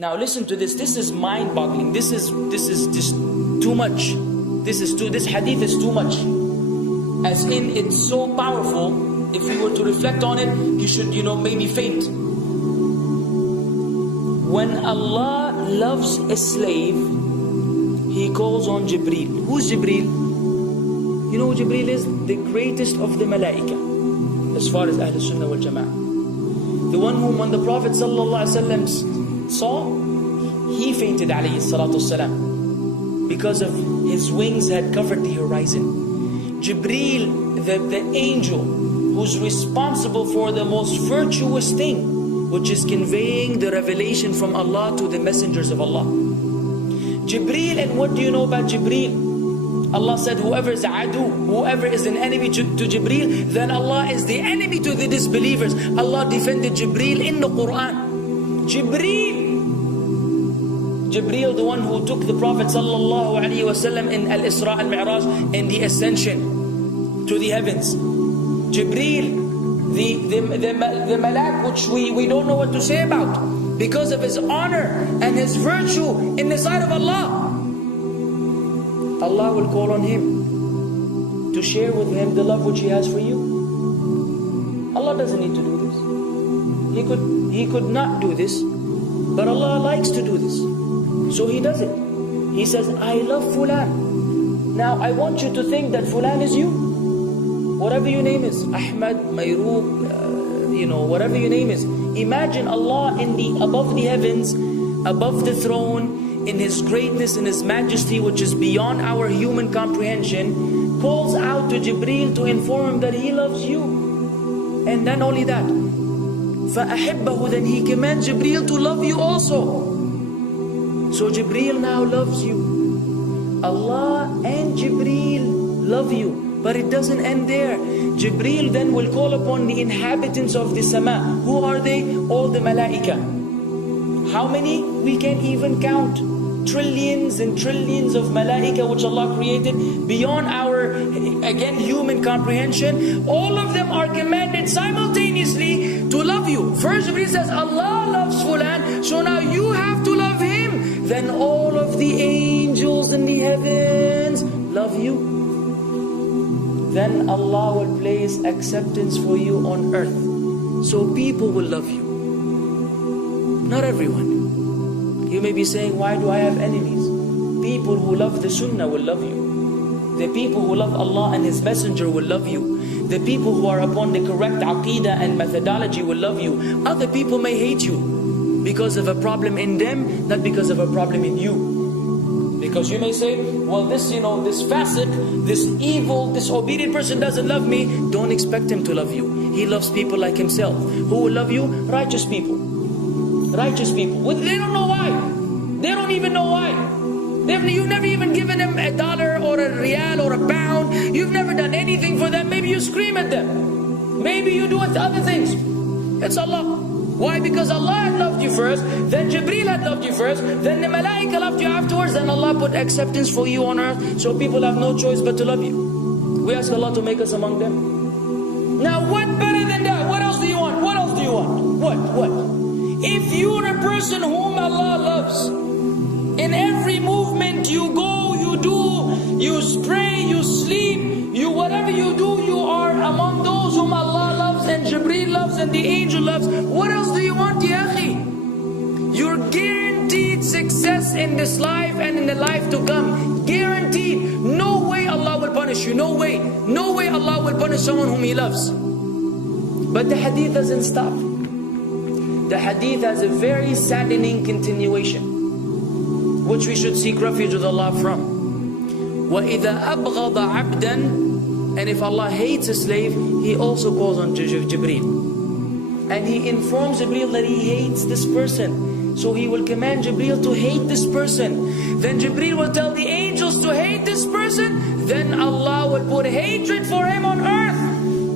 Now listen to this. This is mind-boggling. This is just too much. This hadith is too much. As in, it's so powerful. If we were to reflect on it, you should, maybe faint. When Allah loves a slave, He calls on Jibreel. Who's Jibreel? You know who Jibreel is? The greatest of the malaika, as far as Ahl Sunnah wal Jama'ah. The one whom when the Prophet ﷺ saw, he fainted alayhi salatu wasalam, because of his wings had covered the horizon. Jibreel, the angel who's responsible for the most virtuous thing, which is conveying the revelation from Allah to the messengers of Allah. Jibreel, and what do you know about Jibreel? Allah said, whoever is adu, whoever is an enemy to Jibreel, then Allah is the enemy to the disbelievers. Allah defended Jibreel in the Quran. Jibreel, the one who took the Prophet ﷺ in Al-Isra al-Mi'raj, in the ascension to the heavens. Jibreel, the malak, which we don't know what to say about, because of his honor and his virtue in the sight of Allah. Allah will call on him to share with him the love which He has for you. Allah doesn't need to do this. He could not do this, but Allah likes to do this, so He does it. He says, I love Fulan. Now I want you to think that Fulan is you. Whatever your name is, Ahmad, Mayroub, whatever your name is. Imagine Allah above the heavens, above the throne, in His greatness and His majesty, which is beyond our human comprehension, calls out to Jibreel to inform him that He loves you. And then only that, فَأَحِبَّهُ, then He commands Jibreel to love you also. So Jibreel now loves you. Allah and Jibreel love you. But it doesn't end there. Jibreel then will call upon the inhabitants of the sama. Who are they? All the malaika. How many? We can't even count. Trillions and trillions of malaika which Allah created beyond our, again, human comprehension. All of them are commanded simultaneously to love you. First Jibreel says, Allah loves Fulan, so now you have to love him. Then all of the angels in the heavens love you. Then Allah will place acceptance for you on earth. So people will love you. Not everyone. You may be saying, why do I have enemies? People who love the Sunnah will love you. The people who love Allah and His Messenger will love you. The people who are upon the correct aqidah and methodology will love you. Other people may hate you because of a problem in them, not because of a problem in you. Because you may say, well, this fasiq, this evil, disobedient person doesn't love me. Don't expect him to love you. He loves people like himself. Who will love you? Righteous people. Righteous people. They don't know why. They don't even know why. You've never even given them $1 or a rial or a pound. You've never done anything for them. Maybe you scream at them. Maybe you do other things. It's Allah. Why? Because Allah had loved you first, then Jibreel had loved you first, then the malaika loved you afterwards, then Allah put acceptance for you on earth, so people have no choice but to love you. We ask Allah to make us among them. Now what better than that? What else do you want? What else do you want? What? If you're a person whom Allah loves, in every movement you go, you do, you spray, you sleep, whatever you do, you are among those whom Allah loves and Jibreel loves and the angel loves. What else do you want, ya akhi? You're guaranteed success in this life and in the life to come. Guaranteed. No way Allah will punish you. No way. No way Allah will punish someone whom He loves. But the hadith doesn't stop. The hadith has a very saddening continuation, which we should seek refuge with Allah from. وَإِذَا أَبْغَضَ عَبْدًا, and if Allah hates a slave, He also calls on Jibreel. And He informs Jibreel that He hates this person. So He will command Jibreel to hate this person. Then Jibreel will tell the angels to hate this person. Then Allah will put hatred for him on earth.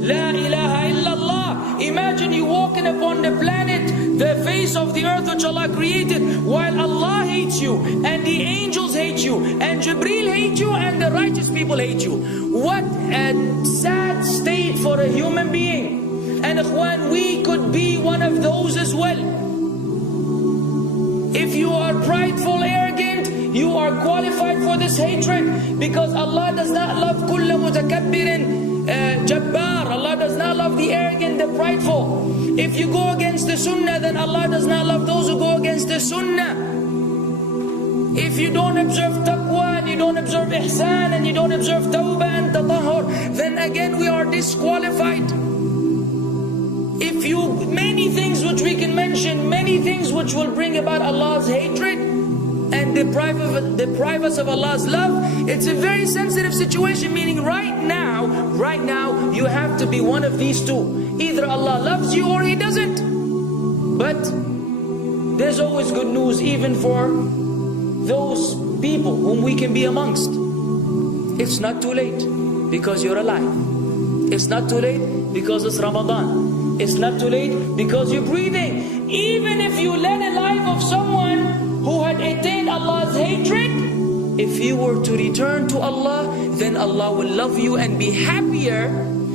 La ilaha illallah. Imagine you walking upon the planet, the face of the earth which Allah created, while Allah hates you, and the angels hate you, and Jibreel hate you, and the righteous people hate you. What a sad state for a human being. And ikhwan, we could be one of those as well. If If you are prideful, arrogant, you are qualified for this hatred, because Allah does not love kulla mutakabbirin jabbar. Allah does not love the arrogant, the prideful. If you go against the sunnah, then Allah does not love those who go against the sunnah. If you don't observe taqwa, and you don't observe ihsan, and you don't observe tawbah and tatahur, then again we are disqualified. If you, many things which we can mention, many things which will bring about Allah's hatred and deprive us of Allah's love. It's a very sensitive situation, meaning right now you have to be one of these two. Either Allah loves you or He doesn't. But there's always good news, even for those people whom we can be amongst. It's not too late because you're alive. It's not too late because it's Ramadan. It's not too late because you're breathing. Even if you led a life of someone who had attained Allah's hatred, if you were to return to Allah, then Allah will love you and be happier.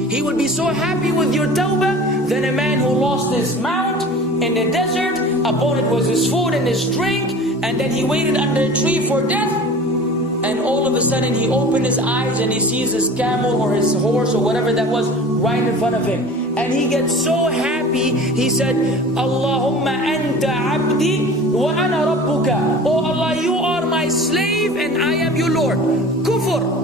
He will be so happy with your tawbah than a man who lost his mount in the desert. Upon it was his food and his drink, and then he waited under a tree for death, and all of a sudden he opened his eyes and he sees his camel or his horse or whatever that was right in front of him, and he gets so happy. He said, Allahumma anta abdi wa ana rabbuka. Oh Allah, you are my slave and I am your Lord. Kufr.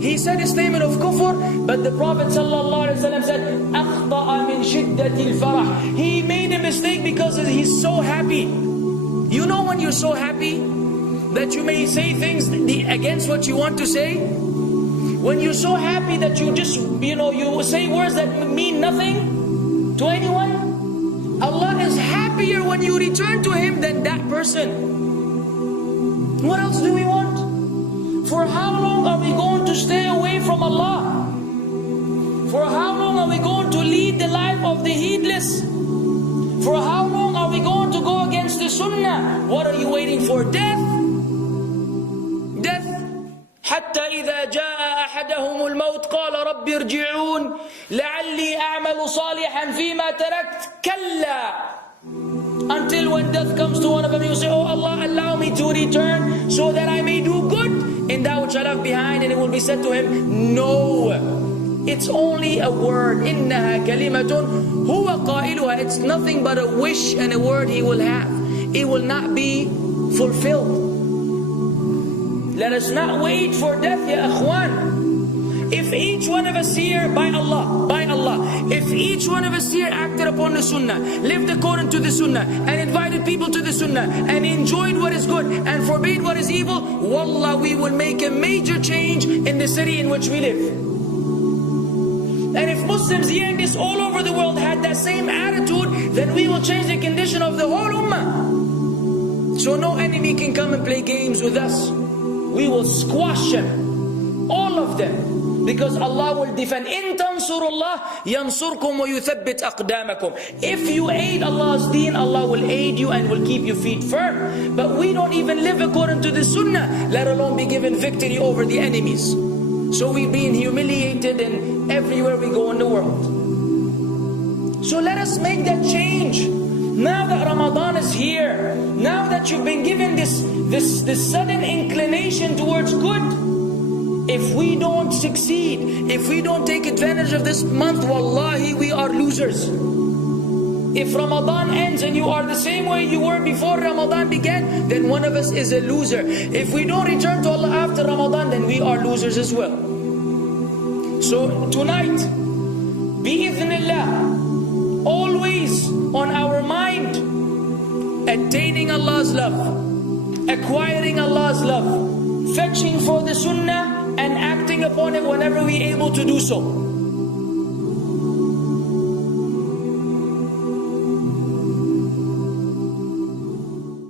He said a statement of kufr, but the Prophet ﷺ said, أَخْطَأَ مِنْ شِدَّةِ الْفَرَحِ. He made a mistake because he's so happy. You know when you're so happy that you may say things against what you want to say? When you're so happy that you just, you say words that mean nothing to anyone? Allah is happier when you return to Him than that person. What else do we want? For how long are we going to stay away from Allah? For how long are we going to lead the life of the heedless? For how long are we going to go against the sunnah? What are you waiting for? Death? Death. حتى إذا جاء أحدهم الموت قال رب ارجعون لعلي أعمل صالحا فيما تركت كلا. Until when death comes to one of them, you say, oh Allah, allow me to return so that I may do good in that which I left behind. And it will be said to him, no, it's only a word. إِنَّهَا كَلِمَةٌ هُوَ قَائِلُهَا. It's nothing but a wish and a word he will have. It will not be fulfilled. Let us not wait for death, ya akhwan. If each one of us here, by Allah, if each one of us here acted upon the sunnah, lived according to the sunnah, and invited people to the sunnah, and enjoyed what is good, and forbade what is evil, wallah, we will make a major change in the city in which we live. And if Muslims hearing this all over the world had that same attitude, then we will change the condition of the whole ummah. So no enemy can come and play games with us. We will squash them, all of them. Because Allah will defend. إِن تَنْصُرُ اللَّهِ يَنْصُرْكُمْ وَيُثَبِّتْ أَقْدَامَكُمْ. If you aid Allah's deen, Allah will aid you and will keep your feet firm. But we don't even live according to the sunnah, let alone be given victory over the enemies. So we're being humiliated in everywhere we go in the world. So let us make that change. Now that Ramadan is here, now that you've been given this sudden inclination towards good, if we don't succeed, if we don't take advantage of this month, wallahi, we are losers. If Ramadan ends and you are the same way you were before Ramadan began, then one of us is a loser. If we don't return to Allah after Ramadan, then we are losers as well. So tonight, bi'idhnillah, always on our mind, attaining Allah's love, acquiring Allah's love, fetching for the sunnah, and acting upon it whenever we're able to do so.